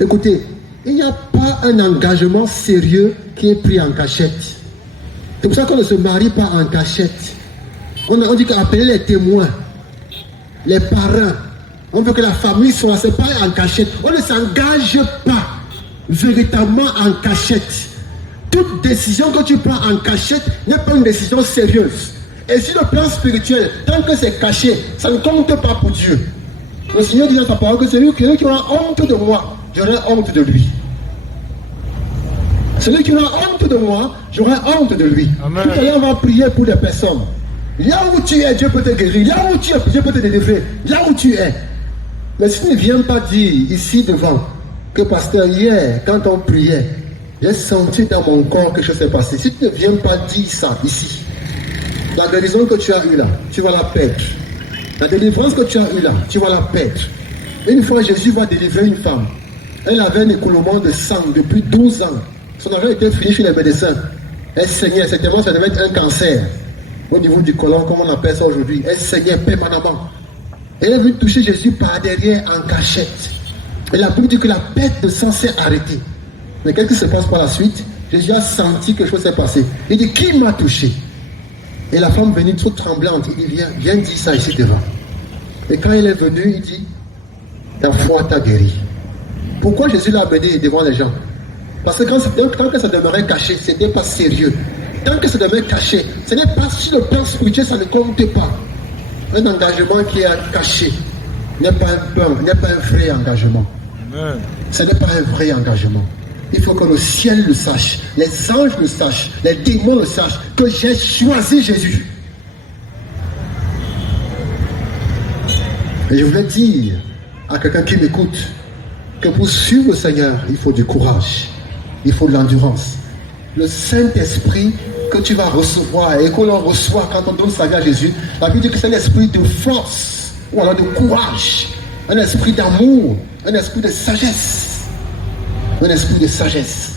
Écoutez, il n'y a pas un engagement sérieux qui est pris en cachette. C'est pour ça qu'on ne se marie pas en cachette. On dit qu'appeler les témoins, les parents, on veut que la famille soit séparée en cachette. On ne s'engage pas véritablement en cachette. Toute décision que tu prends en cachette n'est pas une décision sérieuse. Et sur le plan spirituel, tant que c'est caché, ça ne compte pas pour Dieu. Le Seigneur dit dans sa parole que celui qui aura honte de moi, j'aurai honte de lui. Celui qui aura honte de moi, j'aurai honte de lui. Amen. Tout à l'heure, on va prier pour des personnes. Là où tu es, Dieu peut te guérir. Là où tu es, Dieu peut te délivrer. Là où tu es. Mais si tu ne viens pas dire ici devant que pasteur, hier, quand on priait, j'ai senti dans mon corps que quelque chose s'est passé. Si tu ne viens pas dire ça ici, la guérison que tu as eue là, tu vas la perdre. La délivrance que tu as eue là, tu vas la perdre. Une fois, Jésus va délivrer une femme. Elle avait un écoulement de sang depuis 12 ans. Son argent était fini chez les médecins. Elle saignait, certainement ça devait être un cancer. Au niveau du côlon, comme on appelle ça aujourd'hui. Elle saignait permanemment. Elle est venue toucher Jésus par derrière en cachette. Et la Bible dit que la perte de sang s'est arrêtée. Mais qu'est-ce qui se passe par la suite? Jésus a senti que quelque chose s'est passé. Il dit, qui m'a touché? Et la femme venue toute tremblante. Il dit, viens dire ça ici devant. Et quand elle est venue, il dit, ta foi t'a guéri. Pourquoi Jésus l'a amené devant les gens? Parce que tant que ça demeurait caché, ce n'était pas sérieux. Tant que ça demeurait caché, ce n'est pas sur le plan spirituel, ça ne compte pas. Un engagement qui est caché n'est pas un vrai engagement. Amen. Ce n'est pas un vrai engagement. Il faut que le ciel le sache, les anges le sachent, les démons le sachent, que j'ai choisi Jésus. Et je voulais dire à quelqu'un qui m'écoute que pour suivre le Seigneur, il faut du courage, il faut de l'endurance. Le Saint-Esprit que tu vas recevoir et que l'on reçoit quand on donne sa vie à Jésus, la Bible dit que c'est un esprit de force ou alors de courage, un esprit d'amour, un esprit de sagesse. Un esprit de sagesse.